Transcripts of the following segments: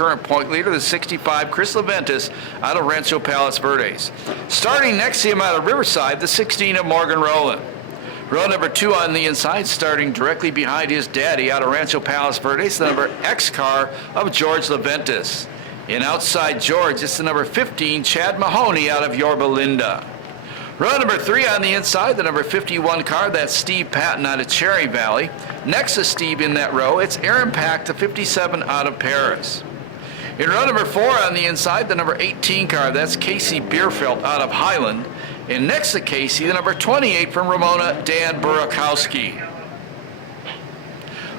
current point leader, the 65, Chris Leventis, out of Rancho Palos Verdes. Starting next to him out of Riverside, the 16 of Morgan Rowlan. Row number 2 on the inside, starting directly behind his daddy out of Rancho Palos Verdes, the number X car of George Leventis. And outside George, it's the number 15, Chad Mahoney out of Yorba Linda. Row number 3 on the inside, the number 51 car, that's Steve Patton out of Cherry Valley. Next to Steve in that row, it's Aaron Pack, the 57 out of Perris. In row number 4 on the inside, the number 18 car, that's Casey Bierfeldt out of Highland. And next to Casey, the number 28 from Ramona, Dan Burakowski.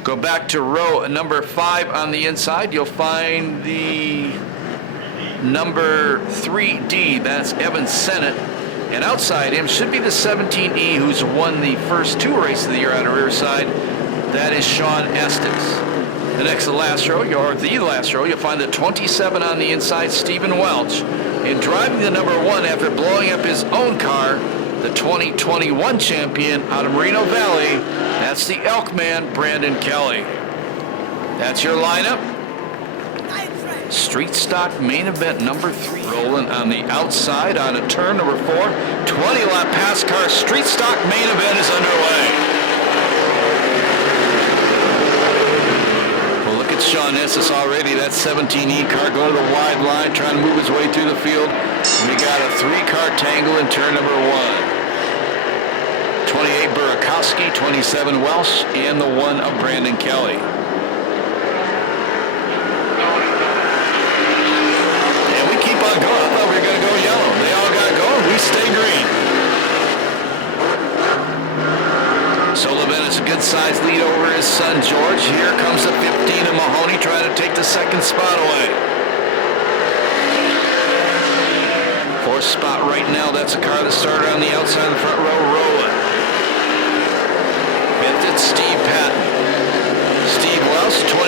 Go back to row number 5 on the inside, you'll find the number 3D, that's Evan Sennett. And outside him should be the 17E, who's won the first 2 races of the year out of Riverside. That is Shaun Estes. The next to the last row, you'll find the 27 on the inside, Stephen Welch. And driving the number 1 after blowing up his own car, the 2021 champion out of Moreno Valley, that's the Elkman, Brandon Kelly. That's your lineup. Street Stock main event number 3. Rolling on the outside on a turn number 4. 20-lap PASSCAR Street Stock main event is underway. Well, look at Shaun Estes already. That 17E car going to the wide line, trying to move his way through the field. We got a 3-car tangle in turn number 1. 28 Burakowski, 27 Welch, and the 1 of Brandon Kelly. Going. I thought we were going to go yellow. They all got going. We stay green. So Leventis, a good size lead over his son George. Here comes the 15 of Mahoney trying to take the second spot away. 4th spot right now. That's a car that started on the outside of the front row, Rowlan. 5th, it's Steve Patton. Steve Welch, 27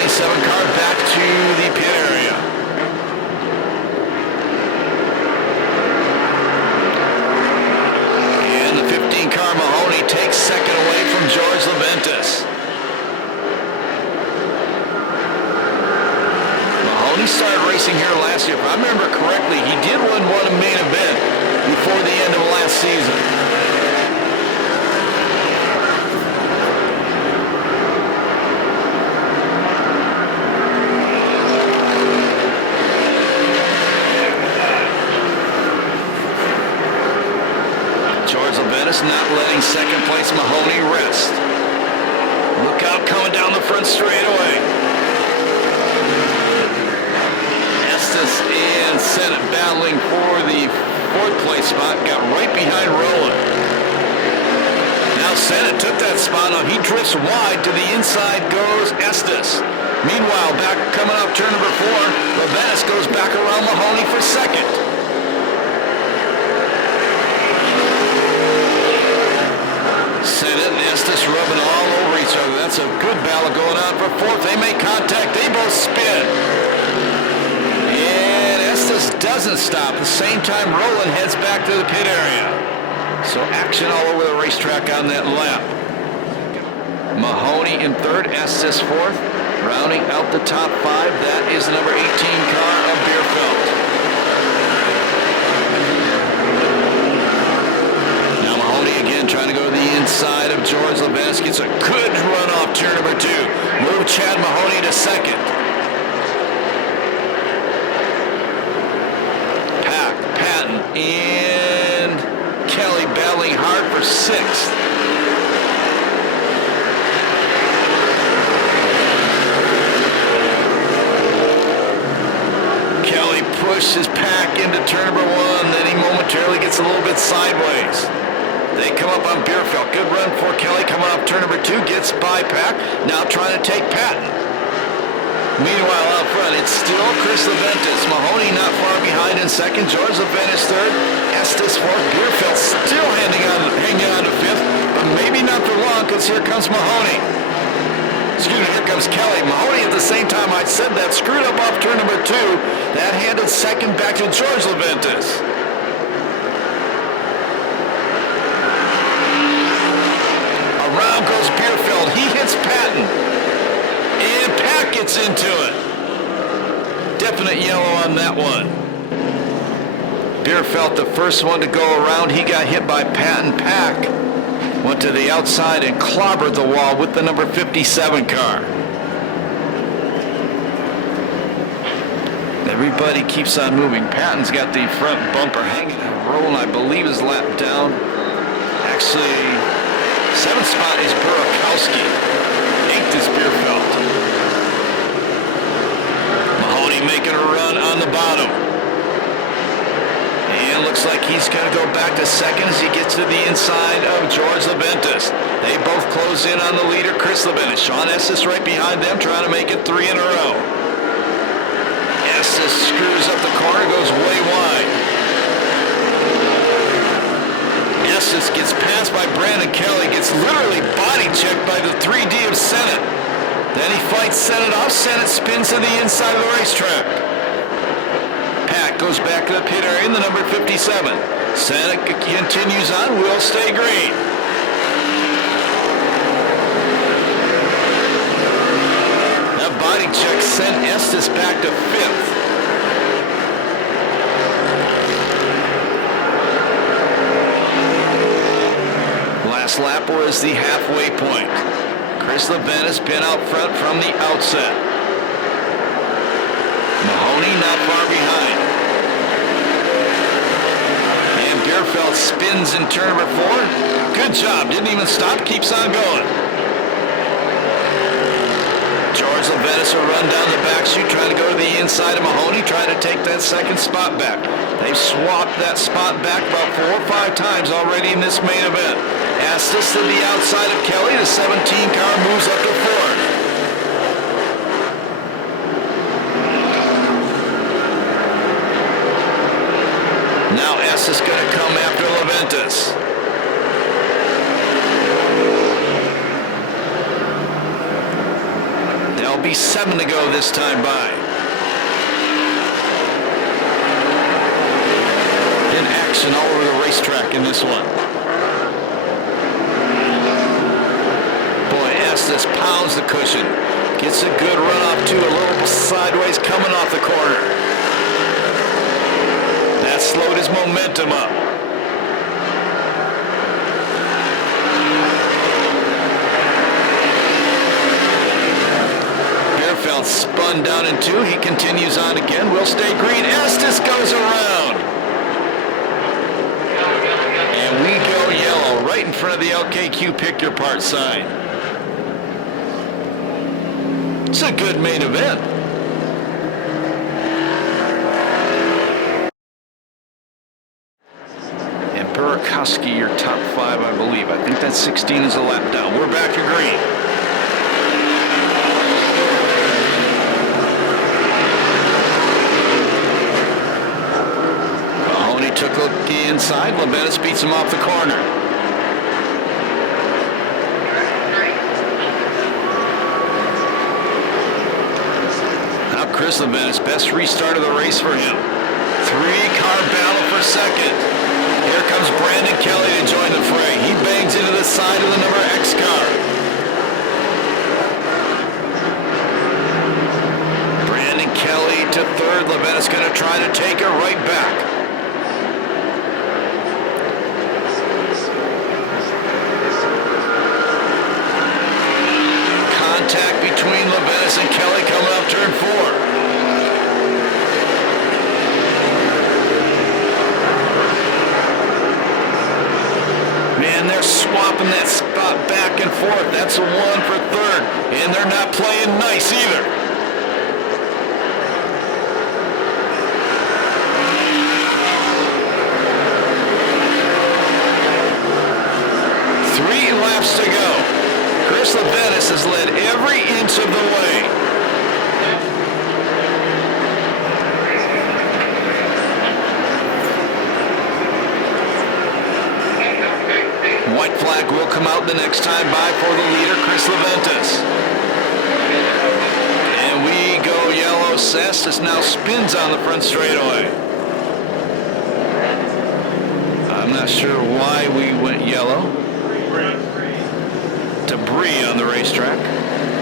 car, back to the pit area. Mahoney takes second away from George Leventis. Mahoney started racing here last year. If I remember correctly, he did win one main event before the end of last season. Not letting second place Mahoney rest. Look out coming down the front straightaway. Estes and Sennett battling for the 4th place spot. Got right behind Rowlan. Now Sennett took that spot on. He drifts wide. To the inside goes Estes. Meanwhile, back coming up turn number 4, Leventis goes back around Mahoney for second. Sennett and Estes rubbing all over each other. That's a good battle going on for 4th. They make contact. They both spin. And Estes doesn't stop. At the same time, Rowlan heads back to the pit area. So action all over the racetrack on that lap. Mahoney in 3rd, Estes 4th. Rounding out the top 5, that is the number 18 car of Bierfeldt. Again, trying to go to the inside of George Leventis. Gets a good run off turn number 2. Move Chad Mahoney to second. Pack, Patton, and Kelly battling hard for 6th. Kelly pushes Pack into turn number 1. Then he momentarily gets a little bit sideways. They come up on Bierfeldt. Good run for Kelly. Coming up turn number 2. Gets by Pack. Now trying to take Patton. Meanwhile, out front, it's still Chris Leventis. Mahoney not far behind in 2nd. George Leventis 3rd. Estes 4th. Bierfeldt still hanging on to 5th. But maybe not for long, because here comes Mahoney. Excuse me, here comes Kelly. Mahoney at the same time, I said that, screwed up off turn number 2. That handed 2nd back to George Leventis. Around goes Bierfeldt. He hits Patton. And Pack gets into it. Definite yellow on that one. Bierfeldt, the first one to go around, he got hit by Patton. Pack went to the outside and clobbered the wall with the number 57 car. Everybody keeps on moving. Patton's got the front bumper hanging. Rowlan, I believe, is lapped down. Actually, 7th spot is Burakowski. 8th is Bierfeldt. Mahoney making a run on the bottom. And looks like he's going to go back to second as he gets to the inside of George Leventis. They both close in on the leader, Chris Leventis. Shaun Estes right behind them, trying to make it 3 in a row. Estes screws up the corner, goes way wide. Estes gets passed by Brandon Kelly, gets literally body checked by the 3D of Sennett. Then he fights Sennett off. Sennett spins to the inside of the racetrack. Pat goes back to the pit area in the number 57. Sennett continues on, will stay green. That body check sent Estes back to 5th. Last lap was the halfway point. Chris Leventis been out front from the outset. Mahoney not far behind. And Bierfeldt spins in turn number 4. Good job, didn't even stop, keeps on going. George Leventis will run down the back chute, trying to go to the inside of Mahoney, trying to take that second spot back. They've swapped that spot back about 4 or 5 times already in this main event. Estes to the outside of Kelly. The 17 car moves up to 4th. Now Estes going to come after Leventis. There'll be 7 to go this time by. In action all over the racetrack in this one. Estes pounds the cushion. Gets a good run off too, a little sideways coming off the corner. That slowed his momentum up. Bierfeldt spun down in 2. He continues on again. Will stay green. Estes goes around. And we go yellow right in front of the LKQ Pick Your Part sign. It's a good main event. And Burakowski, your top 5, I believe. I think that 16 is a lap down. We're back to green. Mahoney took the inside. Leventis beats him off the corner. Chris Leventis, best restart of the race for him. 3-car battle for second. Here comes Brandon Kelly to join the fray. He bangs into the side of the number X car. Brandon Kelly to 3rd. Leventis going to try to take her right back. Contact between Leventis and Kelly coming up turn 4. Man, they're swapping that spot back and forth. That's a 1 for 3rd. And they're not playing nice either. Three laps to go. Chris Leventis has led every inch of the way. White flag will come out the next time by for the leader, Chris Leventis. And we go yellow. Estes now spins on the front straightaway. I'm not sure why we went yellow. Debris on the racetrack.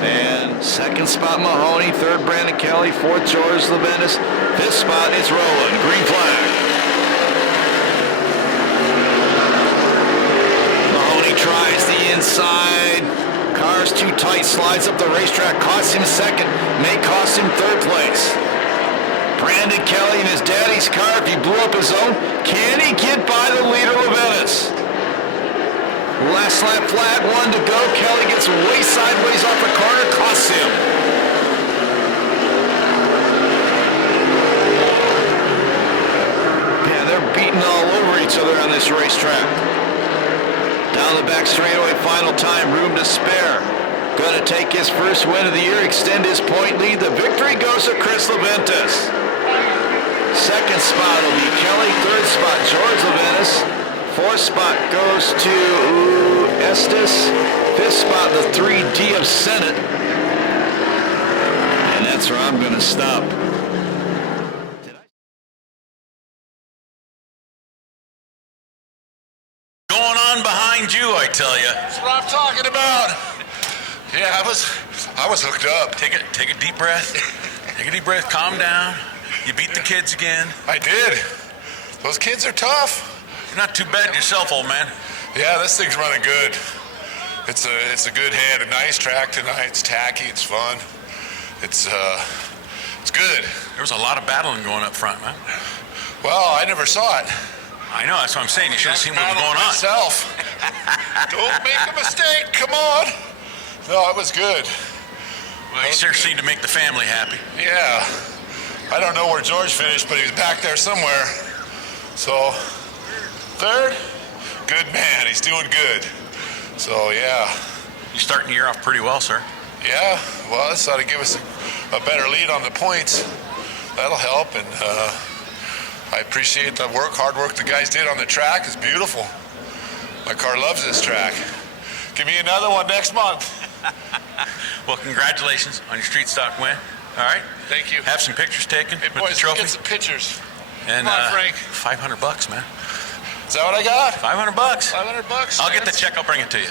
And second spot, Mahoney. Third, Brandon Kelly. Fourth, George Leventis. Fifth spot is Rowlan. Green flag. Mahoney tries the inside. Car's too tight. Slides up the racetrack. Costs him second. May cost him third place. Brandon Kelly in his daddy's car. If he blew up his own, can he get by the leader, Leventis? Last lap flat, one to go. Kelly gets way sideways off the corner, costs him. Yeah, they're beating all over each other on this racetrack. Down the back straightaway, final time, room to spare. Going to take his first win of the year, extend his point lead. The victory goes to Chris Leventis. Second spot will be Kelly. Third spot, George Leventis. Fourth spot goes to Estes. Fifth spot, the 3D of Sennett. And that's where I'm going to stop. Going on behind you, I tell you. That's what I'm talking about. Yeah, I was hooked up. Take a deep breath. Take a deep breath. Calm down. You beat the kids again. I did. Those kids are tough. You're not too bad yourself, old man. Yeah, this thing's running good. It's a good head. A nice track tonight. It's tacky. It's fun. It's good. There was a lot of battling going up front, man. Well, I never saw it. I know. That's what I'm saying. You should have seen what was going on. Myself. Don't make a mistake. Come on. No, it was good. Well, you sure seemed to make the family happy. Yeah. I don't know where George finished, but he was back there somewhere. So, third, good man. He's doing good. So, yeah. You're starting the year off pretty well, sir. Yeah, well, this ought to give us a better lead on the points. That'll help, and I appreciate the hard work the guys did on the track. It's beautiful. My car loves this track. Give me another one next month. Well, congratulations on your street stock win. All right. Thank you. Have some pictures taken Hey, with the boys, trophy. get some pictures. And Come on, Frank. $500, man. Is that what I got? $500. $500. I'll get the check. I'll bring it to you.